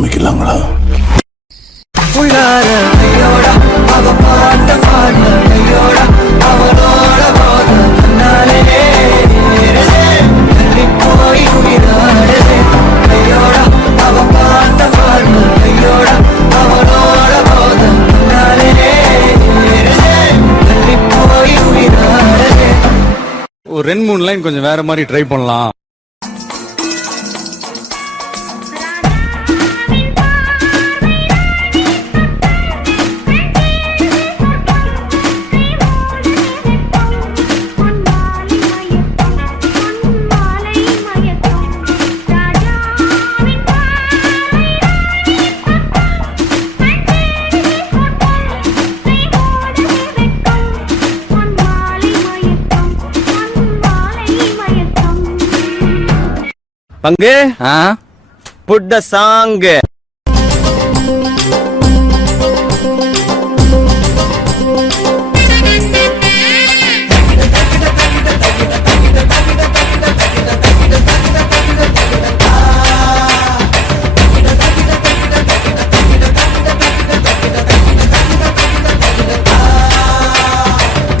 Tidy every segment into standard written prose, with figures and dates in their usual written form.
ஆரம்பிக்கலாங்களா? ஒரு 2-3 லைன் கொஞ்சம் வேற மாதிரி ட்ரை பண்ணலாம். பங்கு put the song.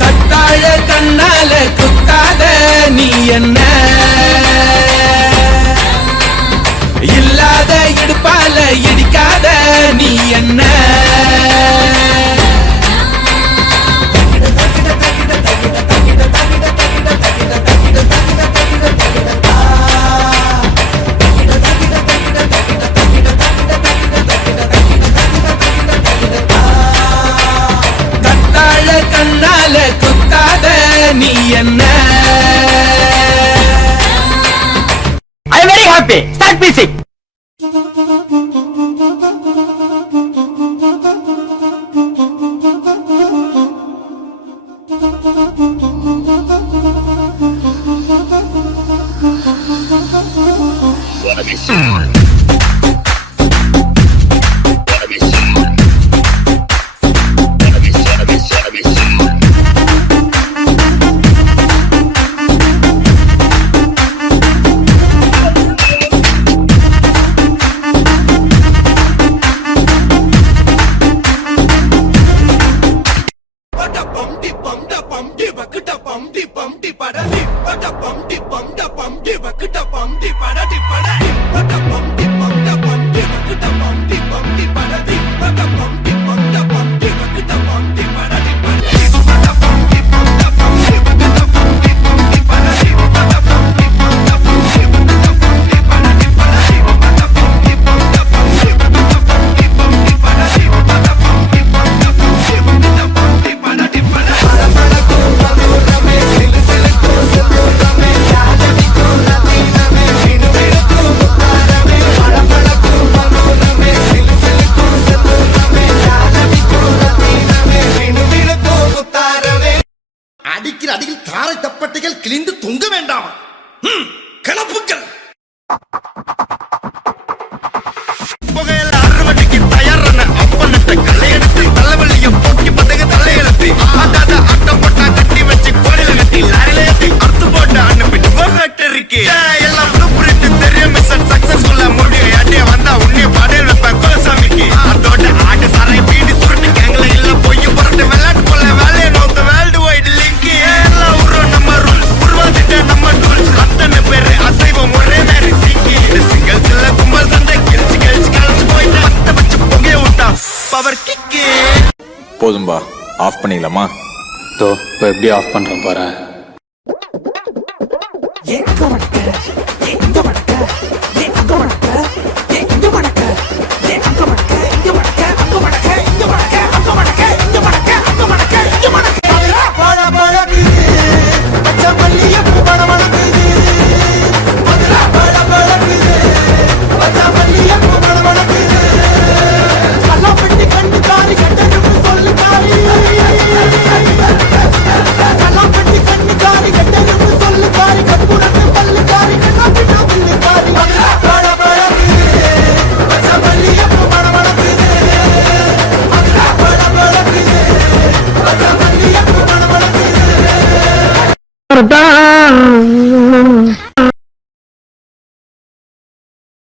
கத்தாழ கண்ணால குத்தாத நீ என்ன இல்லாத இடுப்பால இடிக்காத நீ என்ன கத்தாழ கண்ணால குத்தாத நீ என்ன. I am very happy. Start music. அடிக்கிற அடியில் தாரை தப்பட்டைகள் கிழிந்து தொங்க வேண்டாம். கிளப்புக்கள் புகையில அறுவடைக்கு தயாரான அப்பனத்தை கல்லையெடுத்து தலைவலிய போக்கி பத்தக தலையெழுத்து ஆட்டாத ஆட்டம் போட்டா கட்டி வச்சு கோடியில கட்டி லாரில ஏத்தி அறுத்து போட்டு அனுப்பிட்டு ஃபேக்டரிக்கு எல்லாம் ப்ளூ பிரிண்ட் தெரியும் மிஷன் சக்சஸ்ஃபுல்லா முடியும் அடியே வந்தா உன்னைய பாடையில் வைப்பேன் குலசாமிக்கு அதோட ஆட்டு சாரை பீடி சுருட்டு கேங்கல இல்ல பொய்ய புரட்டு விளையாட்டு கொள்ள வேலையை நோத்த வேர்ல்டு வைடு லிங்க் எல்லாம் உருவம் நம்ம ரூல்ஸ் உருவாதிட்ட நம்ம டூல்ஸ் அத்தனை பேரு அசைவம் ஒரே மாதிரி சிங்கி சிங்கல் சில்ல கும்பல் சந்தை கிழிச்சு கிழிச்சு கழிச்சு போயிட்டு பத்த வச்சு புகைய விட்டா பவர் கிக்கு. போதும்பா, ஆஃப் பண்ணிக்கலாமா? இப்போ எப்படி ஆஃப் பண்றேன் பாரு. எங்க வடக்க